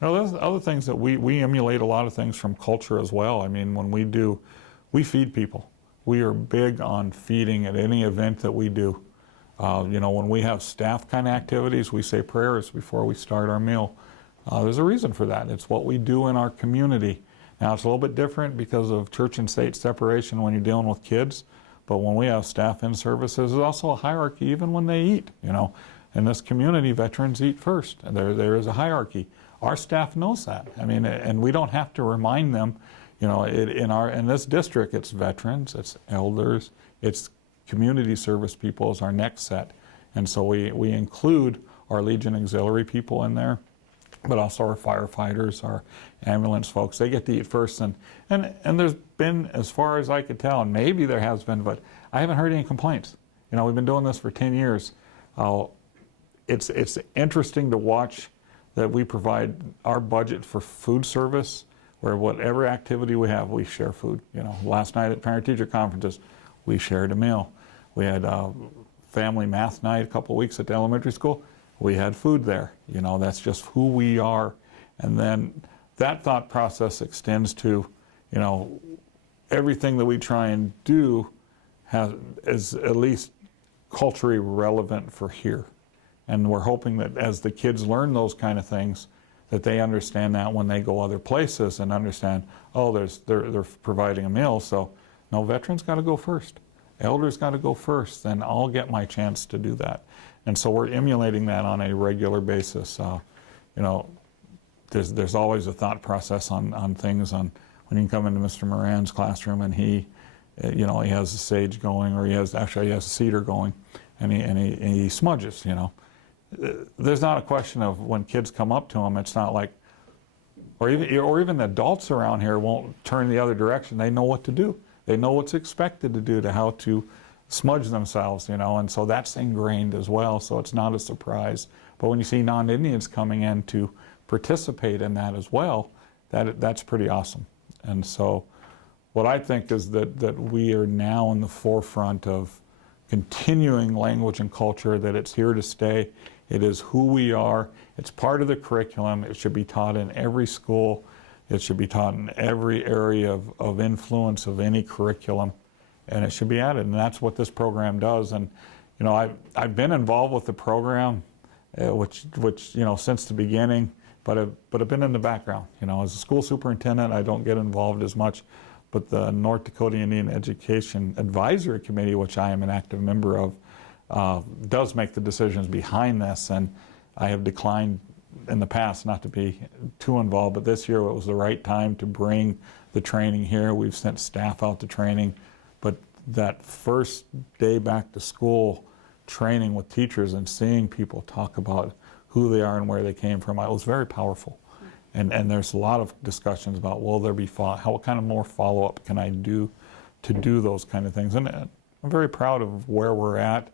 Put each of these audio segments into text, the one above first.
You know, there's other things that we emulate a lot of things from culture as well. I mean, when we feed people. We are big on feeding at any event that we do. You know, when we have staff kind of activities, we say prayers before we start our meal. There's a reason for that. It's what we do in our community. Now, it's a little bit different because of church and state separation when you're dealing with kids, but when we have staff in services, there's also a hierarchy even when they eat, you know. In this community, veterans eat first, and there is a hierarchy. Our staff knows that. I mean, and we don't have to remind them, you know, in this district, it's veterans, it's elders, it's community service people is our next set. And so we include our Legion Auxiliary people in there, but also our firefighters, our ambulance folks. They get to eat first. And there's been, as far as I could tell, and maybe there has been, but I haven't heard any complaints. You know, we've been doing this for 10 years. It's interesting to watch that we provide our budget for food service, where whatever activity we have, we share food. You know, last night at parent-teacher conferences, we shared a meal. We had family math night a couple of weeks at the elementary school. We had food there. You know, that's just who we are. And then that thought process extends to, you know, everything that we try and do is at least culturally relevant for here. And we're hoping that as the kids learn those kind of things, that they understand that when they go other places and understand, oh, they're providing a meal, so no, veterans got to go first. Elders got to go first, then I'll get my chance to do that. And so we're emulating that on a regular basis. You know, there's always a thought process on things, on when you come into Mr. Moran's classroom and he, you know, he has a sage going, or he has a cedar going, and he smudges, you know. There's not a question of when kids come up to him, it's not like, or even the adults around here won't turn the other direction. They know what to do. They know what's expected to do, to how to smudge themselves, you know, and so that's ingrained as well, so it's not a surprise. But when you see non-Indians coming in to participate in that as well, that's pretty awesome. And so what I think is that we are now in the forefront of continuing language and culture, that it's here to stay. It is who we are. It's part of the curriculum. It should be taught in every school. It should be taught in every area of influence of any curriculum, and it should be added. And that's what this program does. And you know, I've been involved with the program, which you know, since the beginning, but I've been in the background. You know, as a school superintendent, I don't get involved as much. But the North Dakota Indian Education Advisory Committee, which I am an active member of, does make the decisions behind this, and I have declined in the past not to be too involved, but this year it was the right time to bring the training here. We've sent staff out to training, but that first day back to school training with teachers and seeing people talk about who they are and where they came from, it was very powerful. And there's a lot of discussions about, will there be what kind of more follow-up can I do to do those kind of things? And I'm very proud of where we're at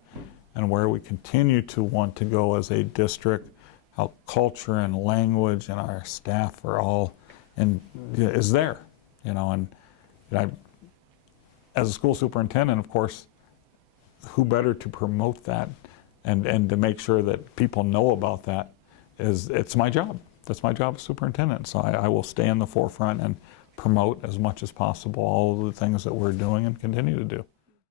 and where we continue to want to go as a district, how culture and language and our staff are all, and is there, you know. And as a school superintendent, of course, who better to promote that and to make sure that people know about that it's my job. That's my job as superintendent. So I will stay in the forefront and promote as much as possible all of the things that we're doing and continue to do.